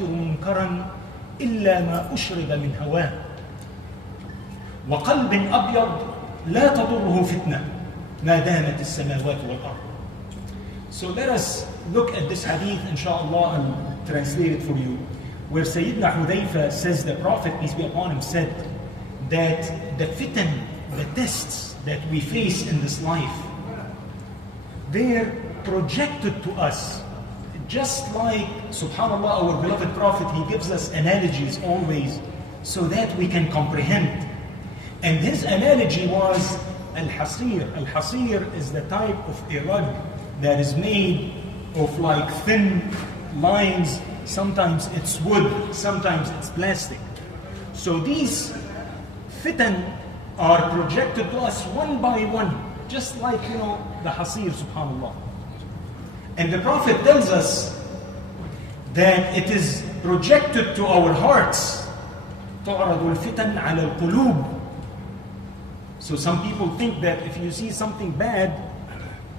منكرا إلا ما أشرب من هواه وقلب أبيض لا تضره فتنة ما دامت السماوات والأرض. So let us look at this hadith, inshallah, and translate it for you, where Sayyidina Hudayfa says the Prophet, peace be upon him, said that the fitan, the tests that we face in this life, they're projected to us. Just like, subhanAllah, our beloved Prophet, he gives us analogies always so that we can comprehend. And his analogy was al-hasir. Al-hasir is the type of a rug that is made of like thin lines. Sometimes it's wood, sometimes it's plastic. So these fitan are projected to us one by one, just like, the hasir, subhanAllah. And the Prophet tells us that it is projected to our hearts. تعرض الفتن على القلوب. So some people think that if you see something bad,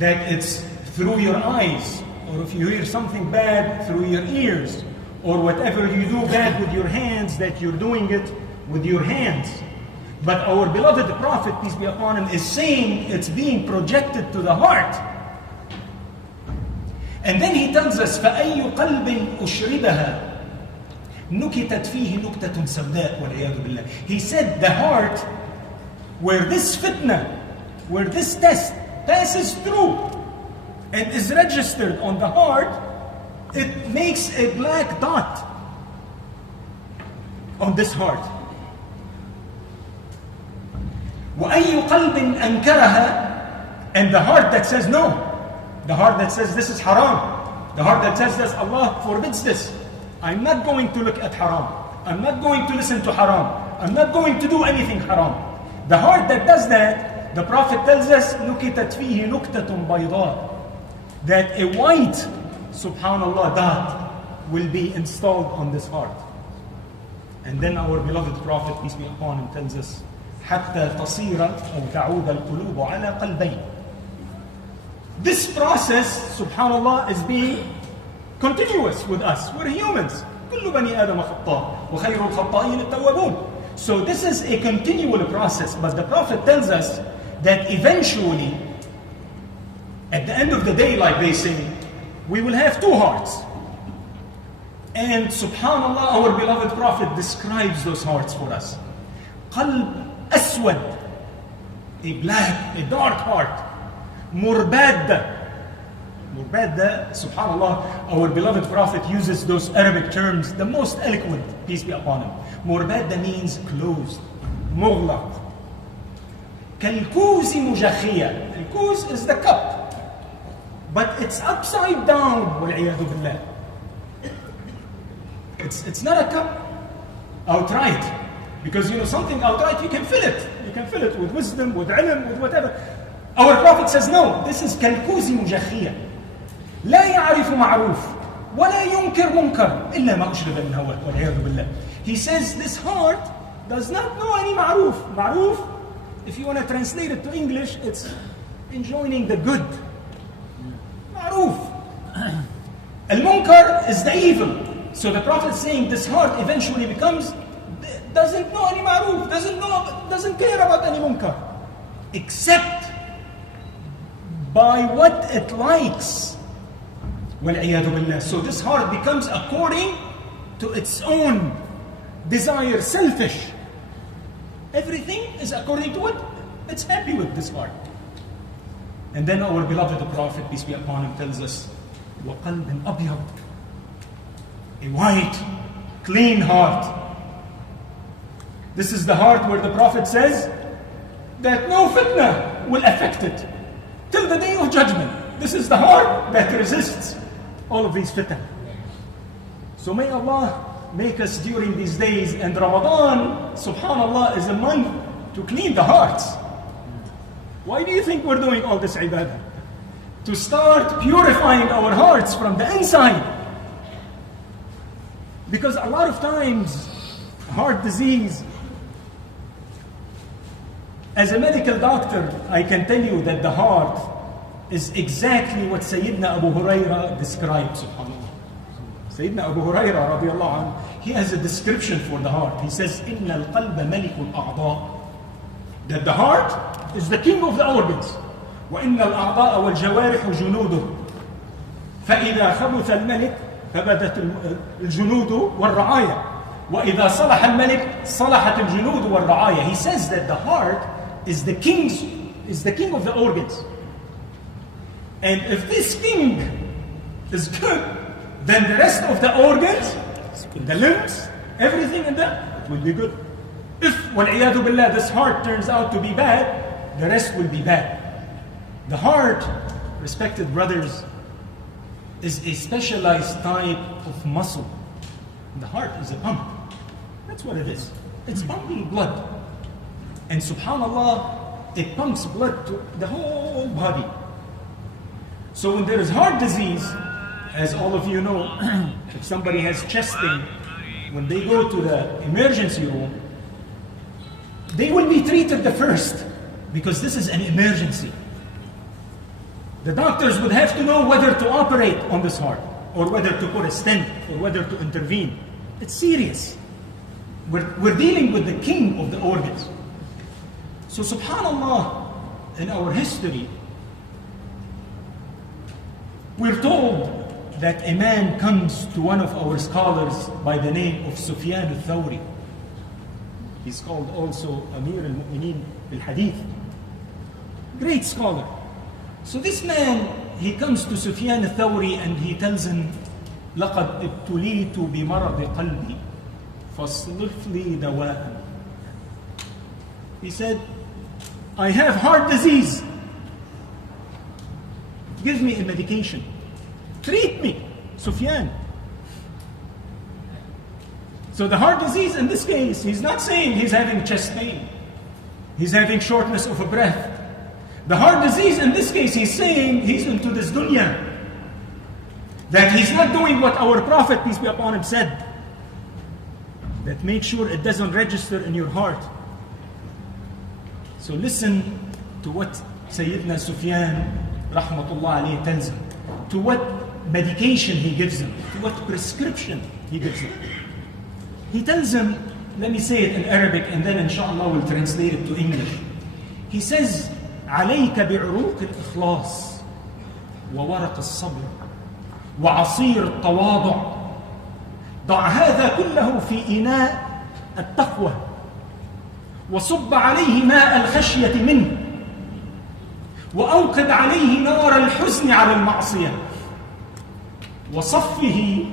that it's through your eyes, or if you hear something bad through your ears, or whatever you do bad with your hands, that you're doing it with your hands. But our beloved Prophet, peace be upon him, is saying it's being projected to the heart. And then he tells us, فَأَيُّ قَلْبٍ أُشْرِبَهَا نُكِتَتْ فِيهِ نُكْتَةٌ سَوْدَاء وَالْعِيَاذُ بِاللَّهِ. He said the heart, where this fitna, where this test passes through and is registered on the heart, it makes a black dot on this heart. وَأَيُّ قَلْبٍ أَنْكَرَهَا, and the heart that says no, the heart that says this is haram, the heart that says this, Allah forbids this, I'm not going to look at haram, I'm not going to listen to haram, I'm not going to do anything haram. The heart that does that, the Prophet tells us, نُكِتَتْ فِيهِ نُكْتَةٌ بَيْضَاء, that a white, subhanallah, dot will be installed on this heart. And then our beloved Prophet, peace be upon him, tells us, حَتَّى تَصِيرَ أَوْ تَعُودَ الْقُلُوبُ عَلَى قَلْبَيْنِ. This process, subhanallah, is being continuous with us. We're humans. كل بني آدم خطاء وخير الخطائين التوابون. So this is a continual process, but the Prophet tells us that eventually, at the end of the day, like they say, we will have two hearts. And subhanallah, our beloved Prophet describes those hearts for us. قلب أسود, a black, a dark heart. مرباد. Murbada, subhanallah, our beloved Prophet uses those Arabic terms, the most eloquent, peace be upon him. Murbada means closed, مغلق. كالكوز مجخية. الكوز is the cup, but it's upside down, والعياذ بالله. It's not a cup outright, because something outright you can fill it. You can fill it with wisdom, with ilm, with whatever. Our Prophet says no, this is كالكوز مجخية. لا يعرف معروف ولا ينكر منكر إلا ما أشرب من هواه والعياذ بالله. He says this heart does not know any معروف. معروف, if you want to translate it to English, it's enjoining the good. معروف. المنكر is the evil. So the Prophet is saying this heart eventually doesn't know any معروف, doesn't care about any munkar, except by what it likes. وَالْعِيَاذُ بِاللَّهِ. So this heart becomes according to its own desire, selfish. Everything is according to what it's happy with, this heart. And then our beloved Prophet, peace be upon him, tells us, وَقَلْبٍ أَبْيَضٍ, a white, clean heart. This is the heart where the Prophet says that no fitna will affect it till the day of judgment. This is the heart that resists all of these fitan. So may Allah make us during these days, and Ramadan, subhanallah, is a month to clean the hearts. Why do you think we're doing all this ibadah? To start purifying our hearts from the inside. Because a lot of times, heart disease, as a medical doctor, I can tell you that the heart is exactly what Sayyidina Abu Huraira described, subhanAllah. Sayyidina Abu Hurairah radiallahu anhu, he has a description for the heart. He says, إِنَّ الْقَلْبَ مَلِكُ الْأَعْضَاءِ, that the heart is the king of the organs. وَإِنَّ الْأَعْضَاءَ وَالْجَوَارِحُ جُنُودُهُ فَإِذَا خَبُثَ الْمَلِكُ فَبَدَتِ الْجُنُودُ وَالرَّعَايَةُ وَإِذَا صَلَحَ الْمَلِكُ صَلَحَتِ الْجُنُودُ وَالرَّعَايَةُ. He says that the heart is the king of the organs. And if this king is good, then the rest of the organs, the limbs, everything in them, it will be good. If, وَالْعِيَاذُ بِاللَّهِ, this heart turns out to be bad, the rest will be bad. The heart, respected brothers, is a specialized type of muscle. The heart is a pump. That's what it is. It's pumping blood. And subhanAllah, it pumps blood to the whole body. So when there is heart disease, as all of you know, if somebody has chest pain, when they go to the emergency room, they will be treated the first, because this is an emergency. The doctors would have to know whether to operate on this heart, or whether to put a stent, or whether to intervene. It's serious. We're dealing with the king of the organs. So subhanAllah, in our history, we're told that a man comes to one of our scholars by the name of Sufyan al-Thawri. He's called also Amir al-Mu'mineen al-Hadith. Great scholar. So this man, he comes to Sufyan al-Thawri and he tells him, لَقَدْ ابْتُلِيتُ بِمَرَضِ قَلْبِي فَاصْلِفْ لِي دَوَاءً. He said, I have heart disease. Give me a medication. Treat me, Sufyan. So the heart disease in this case, he's not saying he's having chest pain. He's having shortness of a breath. The heart disease in this case, he's saying he's into this dunya. That he's not doing what our Prophet, peace be upon him, said. That make sure it doesn't register in your heart. So listen to what Sayyidina Sufyan, rahmatullah alayhi, tells him. To what medication he gives him. To what prescription he gives him. He tells him, let me say it in Arabic and then inshallah we'll translate it to English. He says, عليك بعروق الإخلاص وورق الصبر وعصير التواضع ضع هذا كله في إناء التقوى وصب عليه ماء الخشية منه وأوقد عليه نار الحزن على المعصية وصفه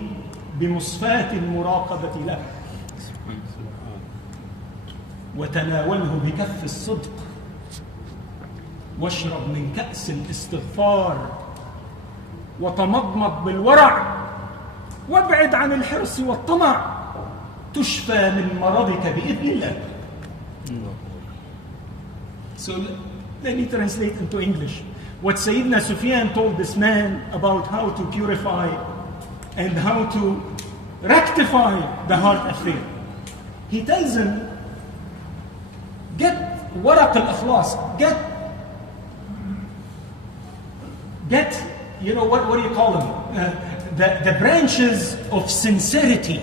بمصفاة المراقبة له وتناوله بكف الصدق واشرب من كأس الاستغفار وتمضمض بالورع وابعد عن الحرص والطمع تشفى من مرضك بإذن الله. So let me translate into English what Sayyidina Sufyan told this man about how to purify and how to rectify the heart affair. He tells him, get waraq al-ikhlas, get, you know, what do you call them? The branches of sincerity.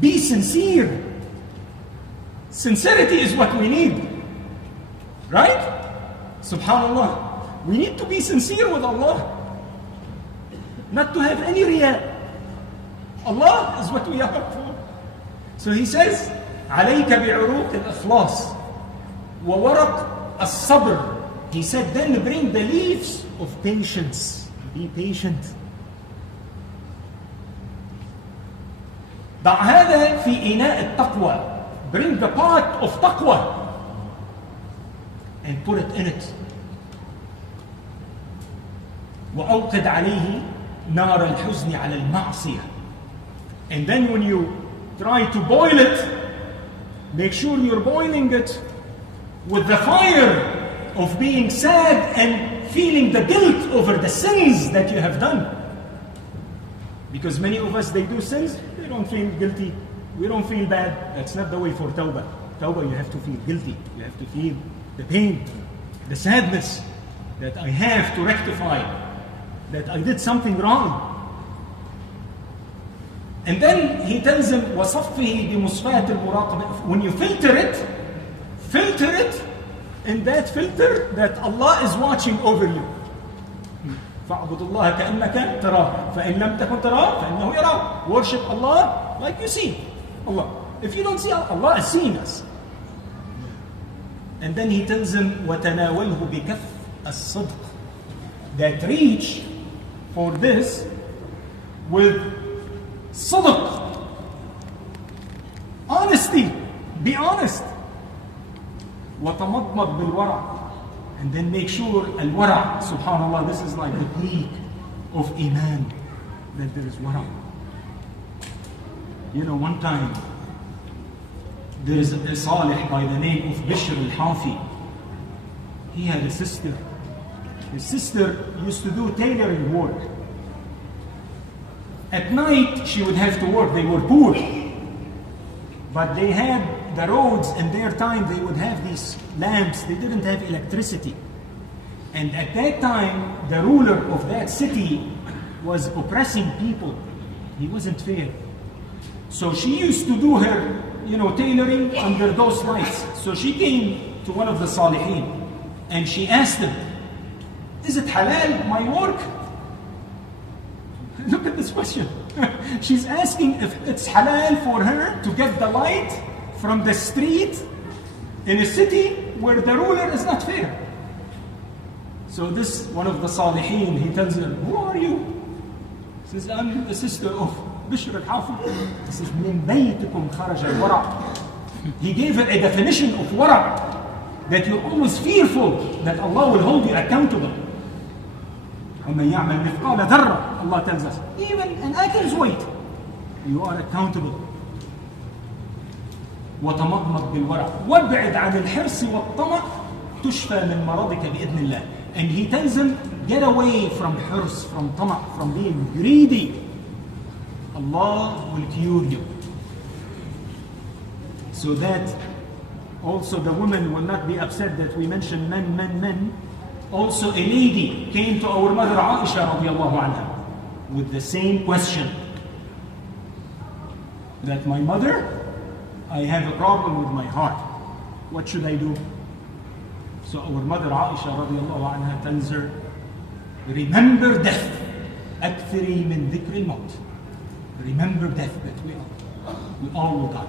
Be sincere. Sincerity is what we need. Right? Subhanallah. We need to be sincere with Allah. Not to have any riya. Allah is what we are for. So he says, عليك بعروق الإخلاص وورق الصبر. He said, then bring the leaves of patience. Be patient. ضع هذا في إناء التقوى. Bring the pot of taqwa and put it in it. وأوقد عليه نار الحزن على المعصية. And then when you try to boil it, make sure you're boiling it with the fire of being sad and feeling the guilt over the sins that you have done. Because many of us, they do sins, they don't feel guilty, we don't feel bad. That's not the way for tawbah. Tawbah, you have to feel guilty, you have to feel the pain, the sadness that I have to rectify. that I did something wrong. And then he tells him وصفه بمصفاة المراقبة. When you filter it in that filter that Allah is watching over you. فاعبد الله كأنك تراه فإن لم تكن تراه فإنه يراك. Worship Allah like you see Allah. If you don't see Allah is seeing us. And then he tells him وتناوله بكف الصدق. That reach for this with صدق, honesty, be honest. وتمضمض بالورع. And then make sure الورع, subhanallah, this is like the peak of iman, that there is wara. You know, one time there is a salih by the name of Bishr al-Hafi. He had a sister. His sister used to do tailoring work. At night she would have to work. They were poor, but they had the roads in their time. They would have these lamps. They didn't have electricity. And at that time the ruler of that city was oppressing people. He wasn't fair. So she used to do her, tailoring under those lights. So she came to one of the salihin and she asked him, is it halal, my work? Look at this question. She's asking if it's halal for her to get the light from the street in a city where the ruler is not fair. So this, one of the salihin, he tells her, who are you? He says, I'm the sister of Bishr al-Hafi. He says, من بيتكم خرج الورع. He gave her a definition of wara, that you're always fearful that Allah will hold you accountable. وَمَنْ يَعْمَلْ مِثْقَالَ ذَرَّةٍ, Allah tells us, even an atom's weight, you are accountable. وَتَمَضْمَضْ بِالْوَرَعِ وَابْعِدْ عَنِ الْحِرْصِ وَالطَّمَعِ تُشْفَى مِنْ مَرَضِكَ بِإِذْنِ اللَّهِ. And he tells him, get away from hirs, from tama', from being greedy. Allah will cure you. So that also the women will not be upset that we mention men. Also a lady came to our mother Aisha radiallahu anha with the same question. That my mother, I have a problem with my heart. What should I do? So our mother Aisha radiallahu anha tells her, remember death. أكثري من ذكر الموت. Remember death, that we all will die.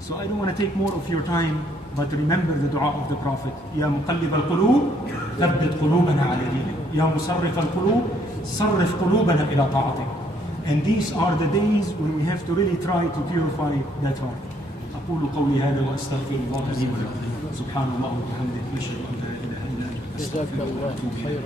So I don't want to take more of your time, but remember the dua of the Prophet. يا مقلب القلوب ثبت قلوبنا على دينك. يا مصرف القلوب صرف قلوبنا إلى طاعتك. And these are the days when we have to really try to purify that heart. أقول قولي هذا وأستغفر الله لي ولكم. سبحان الله وبحمده أشهد أن لا إله إلا أنت أستغفرك وأتوب إليك.